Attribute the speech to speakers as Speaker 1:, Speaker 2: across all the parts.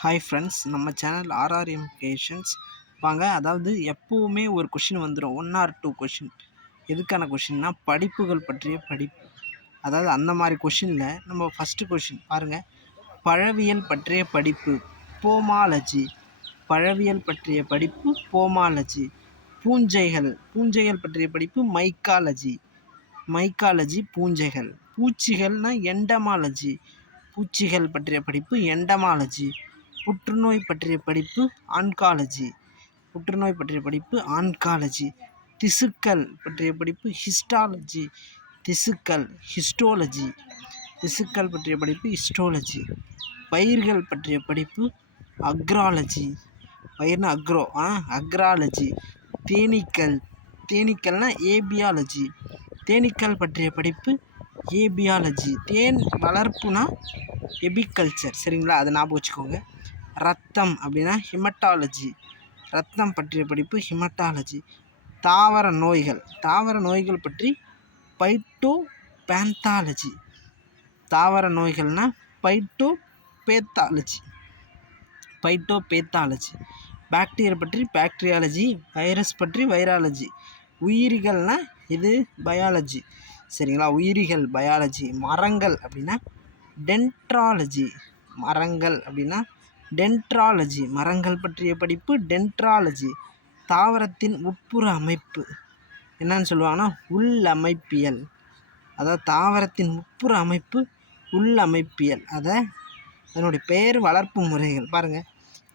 Speaker 1: Hi friends நம்ம channel RRM implications வாங்க அதாவது எப்போவுமே ஒரு கொஷின் வந்துடும் ஒன் ஆர் டூ கொஷின் எதுக்கான கொஷின்னா படிப்புகள் பற்றிய படிப்பு. அதாவது அந்த மாதிரி கொஷினில் நம்ம ஃபஸ்ட்டு கொஷின் பாருங்கள் பழவியல் பற்றிய படிப்பு போமாலஜி பழவியல் பற்றிய படிப்பு போமாலஜி பூஞ்சைகள் பூஞ்சைகள் பற்றிய படிப்பு மைக்காலஜி மைக்காலஜி பூஞ்சைகள். பூச்சிகள்னால் எண்டமாலஜி பூச்சிகள் பற்றிய படிப்பு எண்டமாலஜி புற்றுநோய் பற்றிய படிப்பு ஆன்காலஜி புற்றுநோய் பற்றிய படிப்பு ஆன்காலஜி திசுக்கள் பற்றிய படிப்பு ஹிஸ்டாலஜி திசுக்கள் ஹிஸ்டோலஜி திசுக்கள் பற்றிய படிப்பு ஹிஸ்டோலஜி பயிர்கள் பற்றிய படிப்பு அக்ராலஜி பயிர்னா அக்ரோ ஆ அக்ராலஜி தேனீக்கள் தேனீக்கள்னால் ஏபியாலஜி தேனீக்கள் பற்றிய படிப்பு ஏபியாலஜி தேன் வளர்ப்புனா எபிகல்ச்சர் சரிங்களா? அதை ஞாபகம் வச்சுக்கோங்க. ரத்தம் அப்படின்னா ஹிமட்டாலஜி ரத்தம் பற்றிய படிப்பு ஹிமட்டாலஜி தாவர நோய்கள். தாவர நோய்கள் பற்றி பைட்டோ பேந்தாலஜி தாவர நோய்கள்னால் phytopathology phytopathology bacteria பற்றி பாக்டீரியாலஜி வைரஸ் பற்றி வைராலஜி உயிரிகள்னால் இது பயாலஜி சரிங்களா? உயிரிகள் பயாலஜி மரங்கள் அப்படின்னா டென்ட்ராலஜி மரங்கள் அப்படின்னா டென்ட்ராலஜி மரங்கள் பற்றிய படிப்பு டென்ட்ராலஜி தாவரத்தின் உட்புற அமைப்பு. என்னன்னு சொல்லுவாங்கன்னா உள்ளமைப்பியல். அதாவது தாவரத்தின் உட்புற அமைப்பு உள்ளமைப்பியல். அதை அதனுடைய பெயர் வளர்ப்பு முறைகள். பாருங்கள்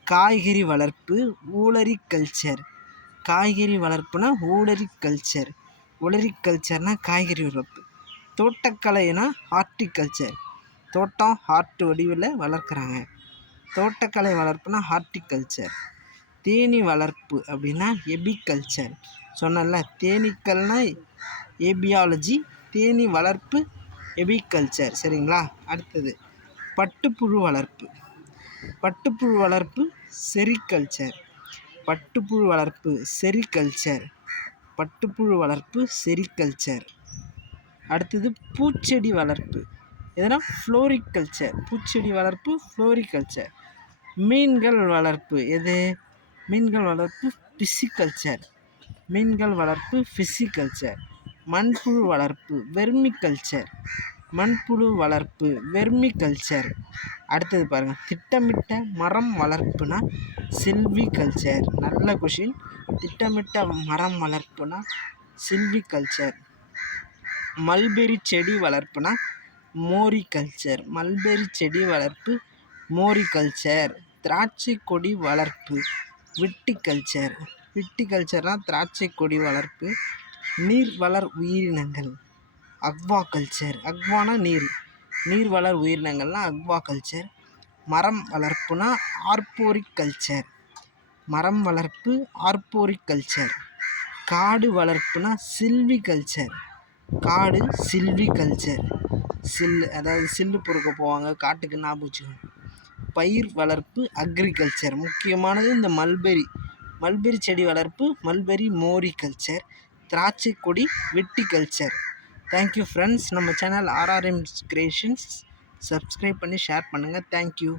Speaker 1: காய்கறி வளர்ப்பு ஊழரி கல்ச்சர் காய்கறி வளர்ப்புனா ஊழரி கல்ச்சர் உளரி கல்ச்சர்னால் காய்கறி வளர்ப்பு. தோட்டக்கலைனா ஹார்டிகல்ச்சர் தோட்டம் ஹார்ட் வடிவில் வளர்க்குறாங்க. தோட்டக்கலை வளர்ப்புனா ஹார்டிகல்ச்சர். தேனீ வளர்ப்பு அப்படின்னா எபிகல்ச்சர். சொன்னல தேனீக்கள்னா ஏபியாலஜி தேனி வளர்ப்பு எபிகல்ச்சர். சரிங்களா? அடுத்தது பட்டுப்புழு வளர்ப்பு. பட்டுப்புழு வளர்ப்பு செரிகல்ச்சர். பட்டுப்புழு வளர்ப்பு செரிகல்ச்சர். பட்டுப்புழு வளர்ப்பு செரிகல்ச்சர். அடுத்தது பூச்செடி வளர்ப்பு. எதனா? ஃப்ளோரிகல்ச்சர். பூச்செடி வளர்ப்பு ஃப்ளோரிகல்ச்சர். மீன்கள் வளர்ப்பு எது? மீன்கள் வளர்ப்பு பிசிகல்ச்சர். மீன்கள் வளர்ப்பு ஃபிசிக்கல்ச்சர் மண்புழு வளர்ப்பு வெர்மிகல்ச்சர். மண்புழு வளர்ப்பு வெர்மிகல்ச்சர். அடுத்தது பாருங்கள் திட்டமிட்ட மரம் வளர்ப்புனா சில்வி கல்ச்சர் நல்ல கொஷின். திட்டமிட்ட மரம் வளர்ப்புனா சில்வி கல்ச்சர் மல்பெரி செடி வளர்ப்புனா மோரி கல்ச்சர் மல்பெரி செடி வளர்ப்பு மோரி கல்ச்சர் திராட்சை கொடி வளர்ப்பு விட்டிகல்ச்சர் விட்டிகல்ச்சர்னால் திராட்சை கொடி வளர்ப்பு நீர் வளர் உயிரினங்கள். அக்வா கல்ச்சர் அக்வானா நீர். நீர் வளர் உயிரினங்கள்னால் அக்வா கல்ச்சர் மரம் வளர்ப்புனா ஆர்போரிக் கல்ச்சர் மரம் வளர்ப்பு ஆர்போரிக் கல்ச்சர் காடு வளர்ப்புனா சில்வி கல்ச்சர் காடு சில்வி கல்ச்சர் சில்லு அதாவது சில்லு பொறுக்க போவாங்க காட்டுக்கு ஞாபகம் வச்சுக்கோங்க பயிர் வளர்ப்பு அக்ரிகல்ச்சர் முக்கியமானது இந்த மல்பெரி. மல்பெரி செடி வளர்ப்பு மல்பெரி மோரி கல்ச்சர் திராட்சை கொடி வெட்டி கல்ச்சர் தேங்க்யூ ஃப்ரெண்ட்ஸ் நம்ம சேனல் ஆர்ஆர்எம் கிரியேஷன்ஸ் சப்ஸ்கிரைப் பண்ணி ஷேர் பண்ணுங்கள் தேங்க்யூ